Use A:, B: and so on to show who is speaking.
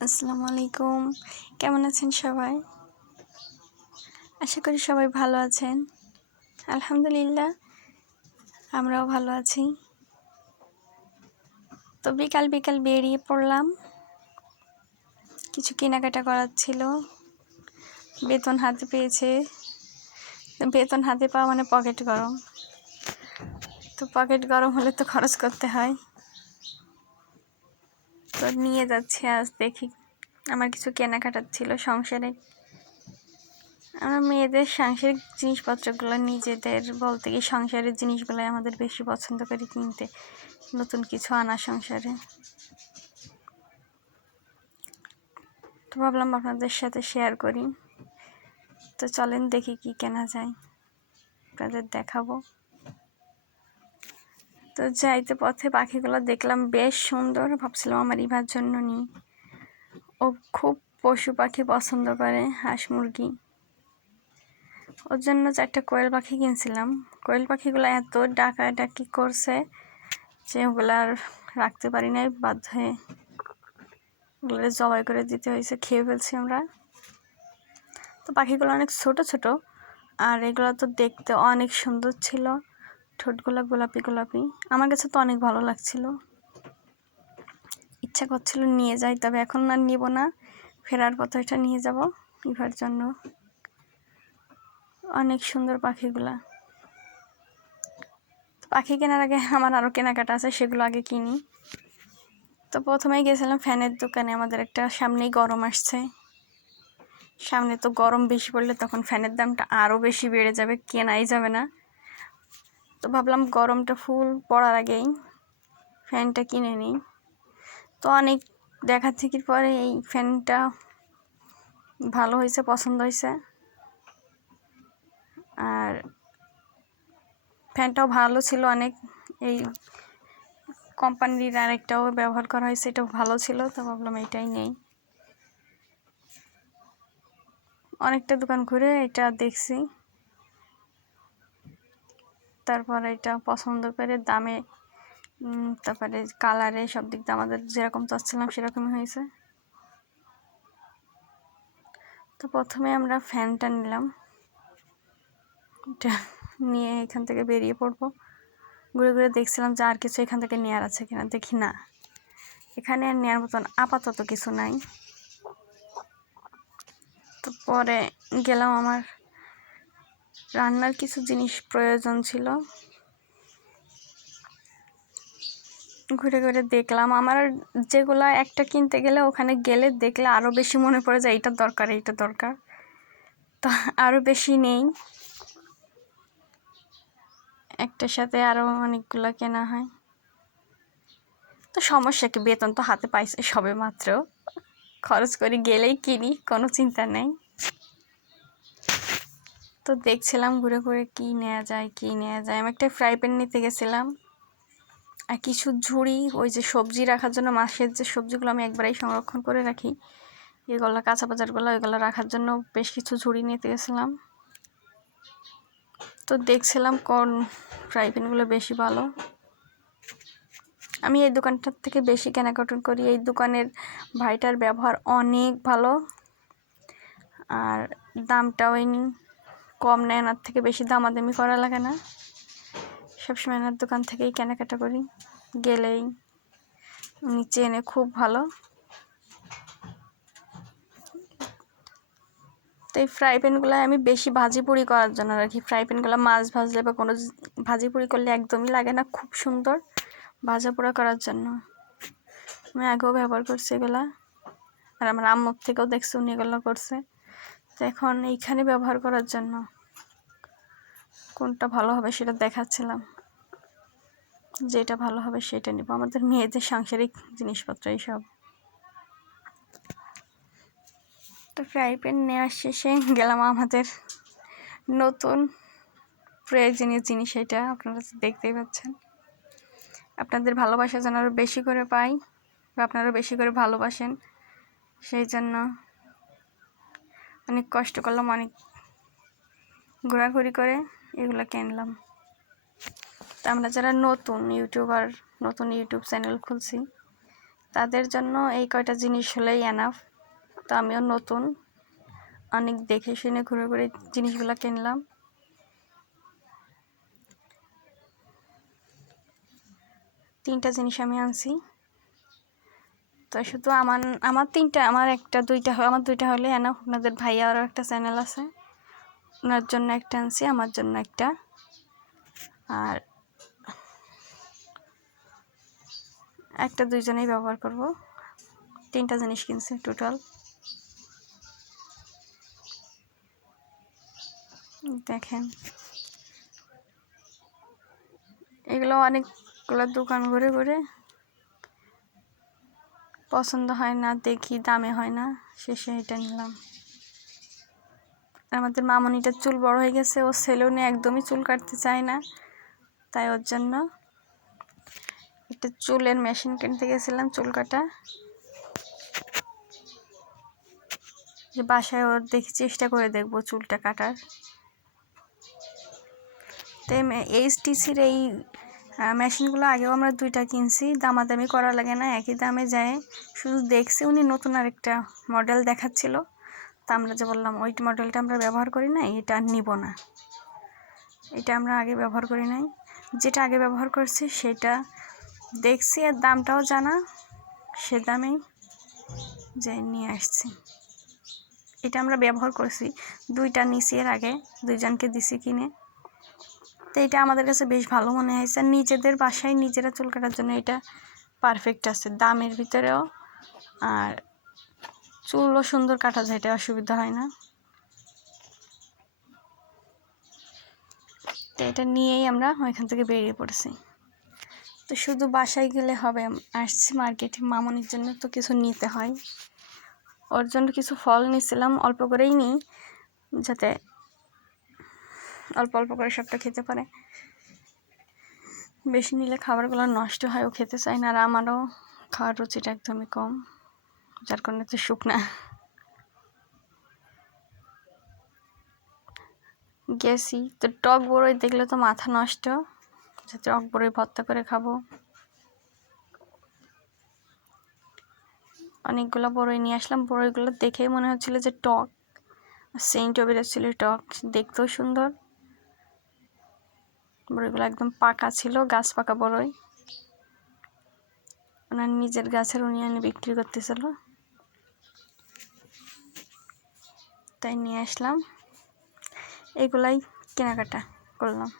A: আসসালামু আলাইকুম। কেমন আছেন সবাই? আশা করি সবাই ভালো আছেন। আলহামদুলিল্লাহ, আমরাও ভালো আছি। তো বিকাল বিকাল বেরিয়ে পড়লাম। কিছু কেনাকাটা করার ছিল। বেতন হাতে পেয়েছে। বেতন হাতে পাওয়া মানে পকেট গরম। তো পকেট গরম হলে তো খরচ করতে হয়। তো নিয়ে যাচ্ছি আজ, দেখি আমার কিছু কেনাকাটার ছিল সংসারে। আমরা মেয়েদের সাংসারিক জিনিসপত্রগুলো নিজেদের বলতে গিয়ে সংসারের জিনিসগুলো আমাদের বেশি পছন্দ করি কিনতে, নতুন কিছু আনা সংসারে। তো ভাবলাম আপনাদের সাথে শেয়ার করি। তো চলেন দেখি কি কেনা যায়। আপনাদের দেখাবো। তো যাইতে পথে পাখিগুলো দেখলাম বেশ সুন্দর ভাবছিলাম আমার ইভার জন্য নিই। ও খুব পশু পাখি পছন্দ করে, হাঁস মুরগি। ওর জন্য চারটা কোয়েল পাখি কিনছিলাম। কোয়েল পাখিগুলো এত ডাকা ডাকি করছে যে ওগুলো আর রাখতে পারি নাই, বাধ্য হয়ে ওগুলো জবাই করে দিতে হয়েছে, খেয়ে ফেলছি আমরা। তো পাখিগুলো অনেক ছোট ছোট, আর এগুলো তো দেখতে অনেক সুন্দর ছিল। ঠোঁটগুলো গোলাপি গোলাপি আমার কাছে তো অনেক ভালো লাগছিল। ইচ্ছা করছিল নিয়ে যাই, তবে এখন আর নিব না। ফেরার পথে এটা নিয়ে যাব ইভার জন্য। অনেক সুন্দর পাখিগুলা। পাখি কেনার আগে আমার আরও কেনাকাটা আছে, সেগুলো আগে কিনি। তো প্রথমেই গেছিলাম ফ্যানের দোকানে, আমাদের একটা সামনেই গরম আসছে। সামনে তো গরম বেশি পড়লে তখন ফ্যানের দামটা আরও বেশি বেড়ে যাবে, কেনাই যাবে না। তো ভাবলাম গরমটা ফুল পড়ার আগেই ফ্যানটা কিনে নিই। তো অনেক দেখা থেকে পরে এই ফ্যানটা ভালো হয়েছে, পছন্দ হয়েছে। আর ফ্যানটাও ভালো ছিল অনেক, এই কোম্পানির আরেকটাও ব্যবহার করা হয়েছে এটাও ভালো ছিল, তো ভাবলাম এটাই নেই। অনেকটা দোকান ঘুরে এটা দেখছি। তারপর এটা পছন্দ করে দামে তারপরে কালারে সব দিক দিয়ে আমাদের যেরকম চাচ্ছিলাম সেরকমই হয়েছে। তো প্রথমে আমরা ফ্যানটা নিলাম। এটা নিয়ে এখান থেকে বেরিয়ে পড়ব। ঘুরে ঘুরে দেখছিলাম যে আর কিছু এখান থেকে নেওয়ার আছে কিনা। দেখি না, এখানে আর নেওয়ার মতন আপাতত কিছু নাই। তো পরে গেলাম আমার রান্নার কিছু জিনিস প্রয়োজন ছিল। ঘুরে ঘুরে দেখলাম। আমার যেগুলো একটা কিনতে গেলে ওখানে গেলে দেখলে আরও বেশি মনে পড়ে যায়, এইটা দরকার এইটা দরকার। তো আরও বেশি নেই। একটার সাথে আরও অনেকগুলো কেনা হয়। তো সমস্যা কি? বেতন তো হাতে পাইছে সবে মাত্র। খরচ করে গেলেই কিনি, কোনো চিন্তা নেই। তো দেখছিলাম ঘুরে ঘুরে কী নেওয়া যায়, কী নেওয়া যায়। আমি একটা ফ্রাই প্যান নিতে গেছিলাম। আর কিছু ঝুড়ি, ওই যে সবজি রাখার জন্য মাছের যে সবজিগুলো আমি একবারেই সংরক্ষণ করে রাখি, এগুলো, কাঁচা বাজারগুলো এগুলো রাখার জন্য বেশ কিছু ঝুড়ি নিতে গেছিলাম। তো দেখছিলাম কোন ফ্রাই প্যানগুলো বেশি ভালো। আমি এই দোকানটার থেকে বেশি কেনাকাটন করি। এই দোকানের ভাইটার ব্যবহার অনেক ভালো। আর দামটাও কম নেয় এনার থেকে বেশি দামাদামি করা লাগে না। সবসময় এনার দোকান থেকেই কেনাকাটা করি। গেলেই উনি চেনে খুব ভালো। তো এই ফ্রাই প্যানগুলো আমি বেশি ভাজি পুরি করার জন্য রাখি। ফ্রাই প্যানগুলো মাছ ভাজলে বা কোনো ভাজি পুরি করলে একদমই লাগে না, খুব সুন্দর ভাজা পোড়া করার জন্য। আমি আগেও ব্যবহার করছি এগুলা, আর আমার আম্মুর থেকেও দেখছি উনি এগুলো করছে। তো এখন এইখানে ব্যবহার করার জন্য। কোনটা ভালো হবে সেটা দেখাচ্ছিলাম। যেটা ভালো হবে সেটা নেব। আমাদের মেয়েদের সাংসারিক জিনিসপত্র এইসব তো ফ্রাই প্যান নেওয়ার শেষে গেলাম আমাদের নতুন প্রয়োজনীয় জিনিস এটা আপনারা দেখতেই পাচ্ছেন। আপনাদের ভালোবাসা যেন আরও বেশি করে পাই বা আপনারা বেশি করে ভালোবাসেন, সেই জন্য অনেক কষ্ট করলাম, অনেক ঘোরাঘুরি করে। এগুলো কিনলাম তা আমরা যারা নতুন ইউটিউবার, নতুন ইউটিউব চ্যানেল খুলছি, তাদের জন্য এই কয়টা জিনিস হলেই এনাফ তো আমিও নতুন, অনেক দেখে শুনে ঘুরে ঘুরে জিনিসগুলো কিনলাম তিনটা জিনিস আমি আনছি। তো শুধু আমার আমার তিনটা, আমার একটা, দুইটা, আমার দুইটা হলে এনাফ আপনাদের ভাইয়া আরও একটা চ্যানেল আছে। ওনার জন্য একটা আনছি আমার জন্য একটা। আর একটা দুইজনেই ব্যবহার করব। তিনটা জিনিস কিনছি টোটাল দেখেন। এগুলো অনেকগুলো দোকান ঘুরে ঘুরে পছন্দ হয় না, দেখি দামে হয় না, শেষে এটা নিলাম। আমাদের মামনিটার চুল বড় হয়ে গেছে ও সেলুনে একদমই চুল কাটতে চায় না। তাই ওর জন্য একটা চুলের মেশিন কিনতে গেছিলাম, চুল কাটা। যে বাসায় ওর দেখি চেষ্টা করে দেখব চুলটা কাটার। তো এইচটিসির এই মেশিনগুলো আগেও আমরা দুইটা কিনছি, দামাদামি করা লাগে না, একই দামে যায়। শুধু দেখছি উনি নতুন আরেকটা মডেল দেখাচ্ছিল। তা আমরা যে বললাম, ওই মডেলটা আমরা ব্যবহার করি না, এটা নিব না। এটা আমরা আগে ব্যবহার করি নাই। যেটা আগে ব্যবহার করছি সেটা দেখছি আর দামটাও জানা, সে দামেই যে নিয়ে আসছি। এটা আমরা ব্যবহার করছি, দুইটা নিছি এর আগে, দুইজনকে দিছি কিনে। তো এটা আমাদের কাছে বেশ ভালো মনে হয়েছে। নিজেদের বাসায় নিজেরা চুল কাটার জন্য এটা পারফেক্ট আছে। দামের ভিতরেও আর চুলও সুন্দর কাটা যায়, এটা অসুবিধা হয় না। তো এটা নিয়েই আমরা ওইখান থেকে বেরিয়ে পড়েছি। তো শুধু বাসায় গেলে হবে, আসছি মার্কেটে, মামনির জন্য তো কিছু নিতে হয়। ওর জন্য কিছু ফল নিয়েছিলাম, অল্প করেই নিই, যাতে অল্প অল্প করে সবটা খেতে পারে। বেশি নিলে খাবারগুলো নষ্ট হয়, ও খেতে চায় না, আর আমারও খাওয়ার রুচিটা একদমই কম। যার কারণে তো শুকনা। গেছি। তো টক বড়ই দেখলে তো মাথা নষ্ট। যে টক বড়ই ভর্তা করে খাব। অনেকগুলো বড়ই নিয়ে আসলাম। বড়ইগুলো দেখেই মনে হচ্ছিল যে টক। সেন্ট সেন্টও বেরোচ্ছিল টক। দেখতেও সুন্দর। বড়ইগুলো একদম পাকা ছিল, গাছ পাকা বড়ই ওনার নিজের গাছের উনি এনে বিক্রি করতেছিল। তাই নিয়ে আসলাম। এগুলাই কেনাকাটা করলাম।